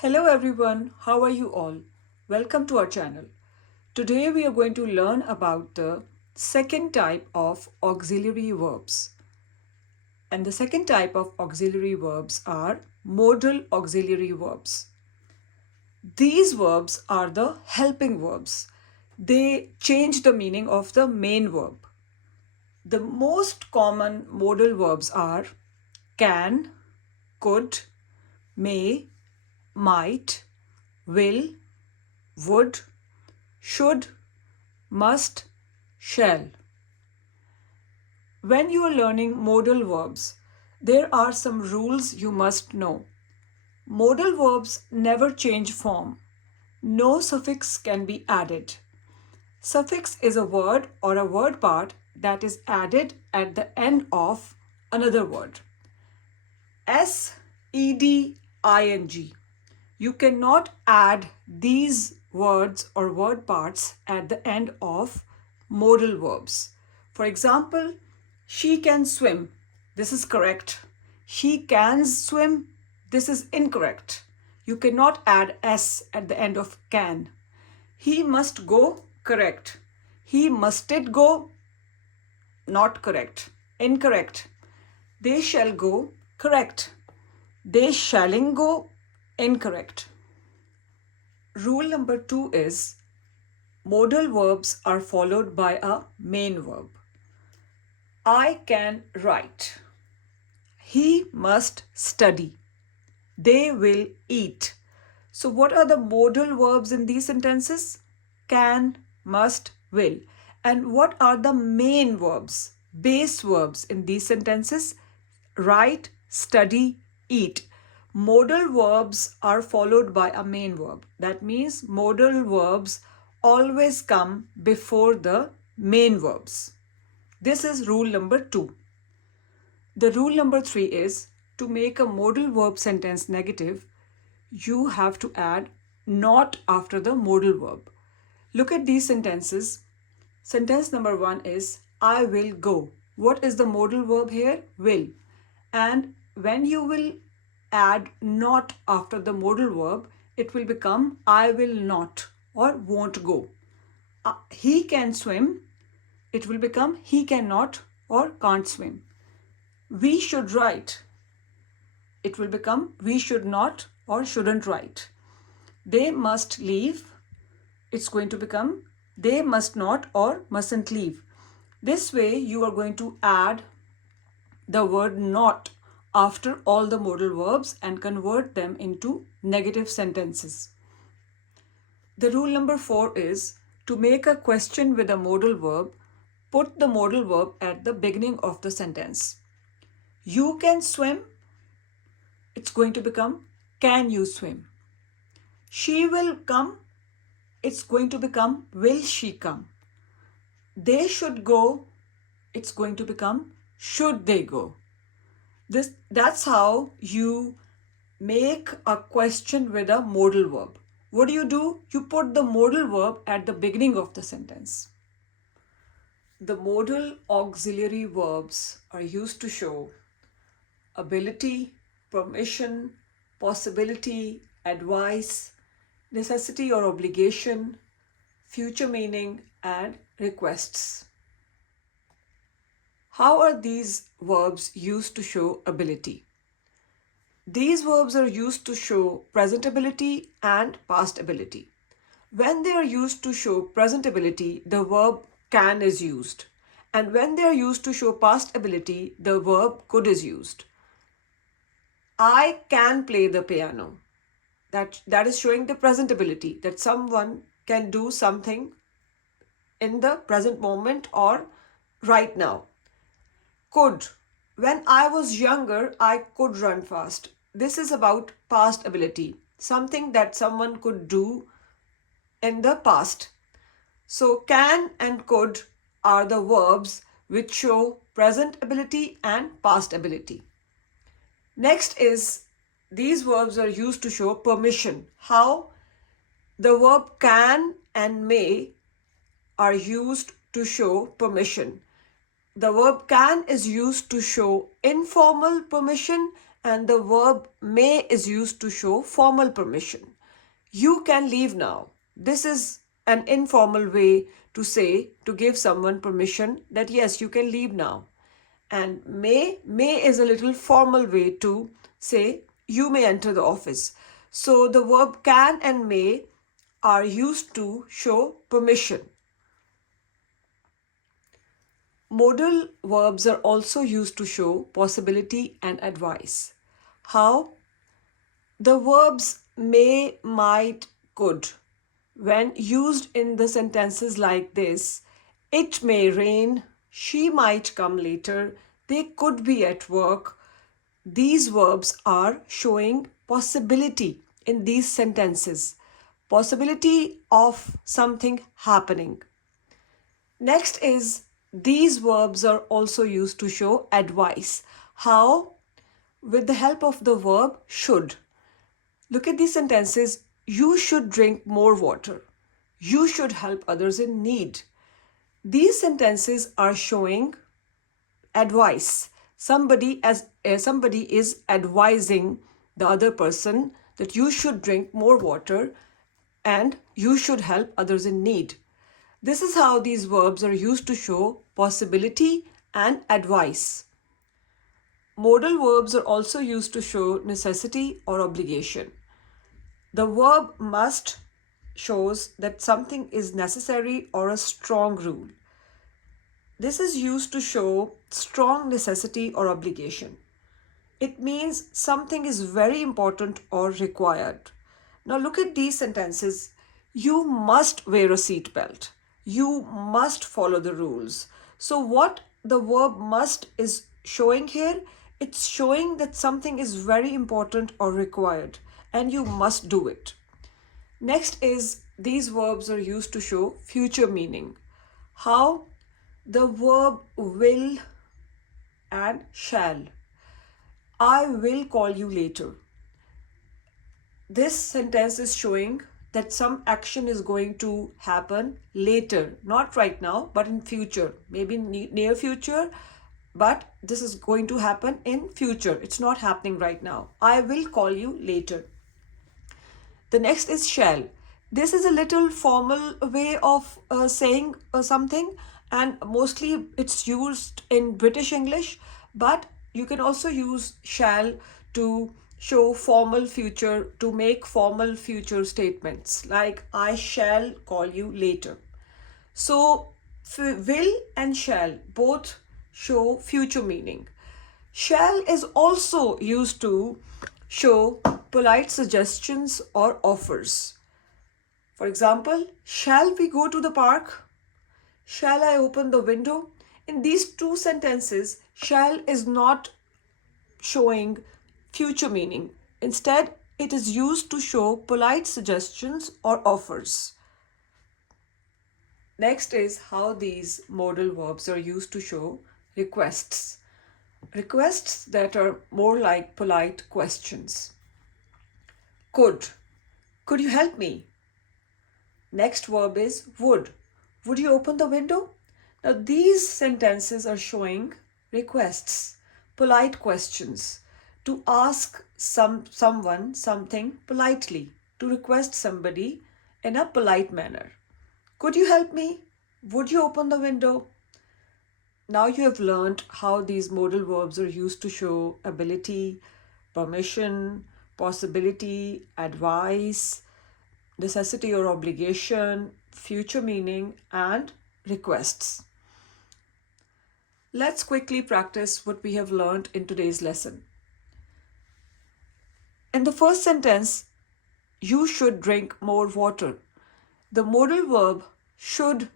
Hello everyone, how are you all? Welcome to our channel. Today we are going to learn about the second type of auxiliary verbs. And the second type of auxiliary verbs are modal auxiliary verbs. These verbs are the helping verbs. They change the meaning of the main verb. The most common modal verbs are can, could, may, might, will, would, should, must, shall. When you are learning modal verbs, there are some rules you must know. Modal verbs never change form. No suffix can be added. Suffix is a word or a word part that is added at the end of another word. S-E-D-I-N-G. You cannot add these words or word parts at the end of modal verbs. For example, she can swim. This is correct. She can swim. This is incorrect. You cannot add S at the end of can. He must go. Correct. He musted go. Not correct. Incorrect. They shall go. Correct. They shalling go. Incorrect. Rule number 2 is modal verbs are followed by a main verb. I can write. He must study. They will eat. So what are the modal verbs in these sentences? Can, must, will. And what are the main verbs, base verbs in these sentences? Write, study, eat. Modal verbs are followed by a main verb. That means modal verbs always come before the main verbs. This is rule number 2. The rule number 3 is to make a modal verb sentence negative, you have to add not after the modal verb. Look at these sentences. Sentence number 1 is I will go. What is the modal verb here? Will. And when you will add not after the modal verb, it will become I will not or won't go. He can swim. It will become he cannot or can't swim. We should write. It will become we should not or shouldn't write. They must leave. It's going to become they must not or mustn't leave. This way you are going to add the word not after all the modal verbs and convert them into negative sentences. The rule number 4 is to make a question with a modal verb, put the modal verb at the beginning of the sentence. You can swim. It's going to become can you swim? She will come. It's going to become will she come? They should go. It's going to become should they go? That's how you make a question with a modal verb. What do? You put the modal verb at the beginning of the sentence. The modal auxiliary verbs are used to show ability, permission, possibility, advice, necessity or obligation, future meaning, and requests. How are these verbs used to show ability? These verbs are used to show present ability and past ability. When they are used to show present ability, the verb can is used. And when they are used to show past ability, the verb could is used. I can play the piano. That is showing the present ability, that someone can do something in the present moment or right now. Could. When I was younger, I could run fast. This is about past ability, something that someone could do in the past. So can and could are the verbs which show present ability and past ability. Next is these verbs are used to show permission. How? The verb can and may are used to show permission. The verb can is used to show informal permission and the verb may is used to show formal permission. You can leave now. This is an informal way to say, to give someone permission that yes, you can leave now. And may is a little formal way to say you may enter the office. So the verb can and may are used to show permission. Modal verbs are also used to show possibility and advice. How? The verbs may, might, could, when used in the sentences like this, it may rain, she might come later, they could be at work. These verbs are showing possibility in these sentences, possibility of something happening. Next is these verbs are also used to show advice. How? With the help of the verb should. Look at these sentences. You should drink more water. You should help others in need. These sentences are showing advice. Somebody is advising the other person that you should drink more water and you should help others in need. This is how these verbs are used to show possibility and advice. Modal verbs are also used to show necessity or obligation. The verb must shows that something is necessary or a strong rule. This is used to show strong necessity or obligation. It means something is very important or required. Now look at these sentences. You must wear a seat belt. You must follow the rules. So what the verb must is showing here, it's showing that something is very important or required and you must do it. Next is these verbs are used to show future meaning. How? The verb will and shall. I will call you later. This sentence is showing that some action is going to happen later, not right now, but in future, maybe near future, but this is going to happen in future. It's not happening right now. I will call you later. The next is shall. This is a little formal way of saying something, and mostly it's used in British English, but you can also use shall to show formal future, to make formal future statements like I shall call you later. So will and shall both show future meaning. Shall is also used to show polite suggestions or offers. For example, shall we go to the park? Shall I open the window? In these two sentences, shall is not showing future meaning. Instead, it is used to show polite suggestions or offers. Next is how these modal verbs are used to show requests. Requests that are more like polite questions. Could. Could you help me? Next verb is would. Would you open the window? Now these sentences are showing requests, polite questions, to ask someone something politely, to request somebody in a polite manner. Could you help me? Would you open the window? Now you have learned how these modal verbs are used to show ability, permission, possibility, advice, necessity or obligation, future meaning, and requests. Let's quickly practice what we have learned in today's lesson. In the first sentence, you should drink more water. The modal verb should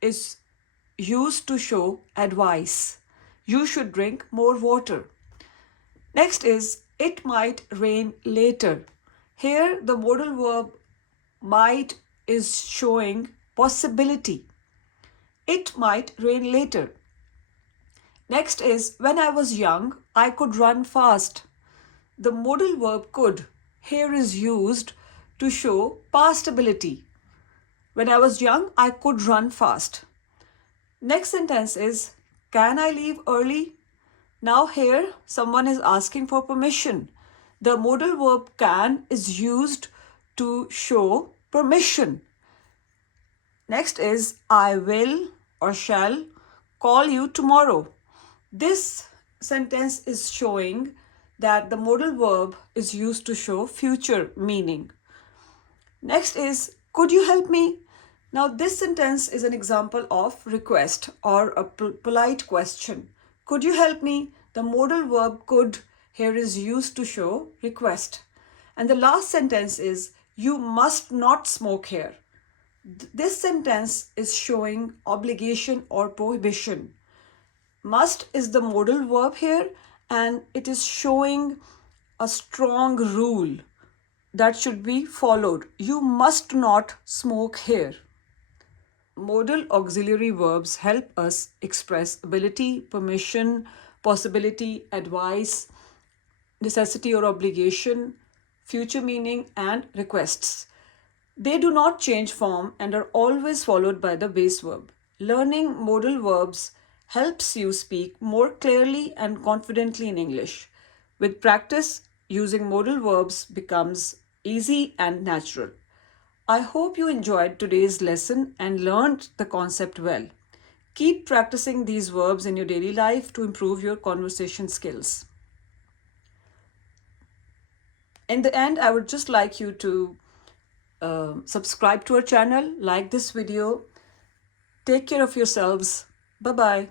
is used to show advice. You should drink more water. Next is it might rain later. Here the modal verb might is showing possibility. It might rain later. Next is when I was young, I could run fast. The modal verb could here is used to show past ability. When I was young, I could run fast. Next sentence is, can I leave early? Now here someone is asking for permission. The modal verb can is used to show permission. Next is I will or shall call you tomorrow. This sentence is showing that the modal verb is used to show future meaning. Next is could you help me? Now this sentence is an example of request or a polite question. Could you help me? The modal verb could here is used to show request. And the last sentence is you must not smoke here. This sentence is showing obligation or prohibition. Must is the modal verb here and it is showing a strong rule that should be followed. You must not smoke here. Modal auxiliary verbs help us express ability, permission, possibility, advice, necessity or obligation, future meaning, and requests. They do not change form and are always followed by the base verb. Learning modal verbs helps you speak more clearly and confidently in English. With practice, using modal verbs becomes easy and natural. I hope you enjoyed today's lesson and learned the concept well. Keep practicing these verbs in your daily life to improve your conversation skills. In the end, I would just like you to subscribe to our channel, like this video. Take care of yourselves. Bye-bye.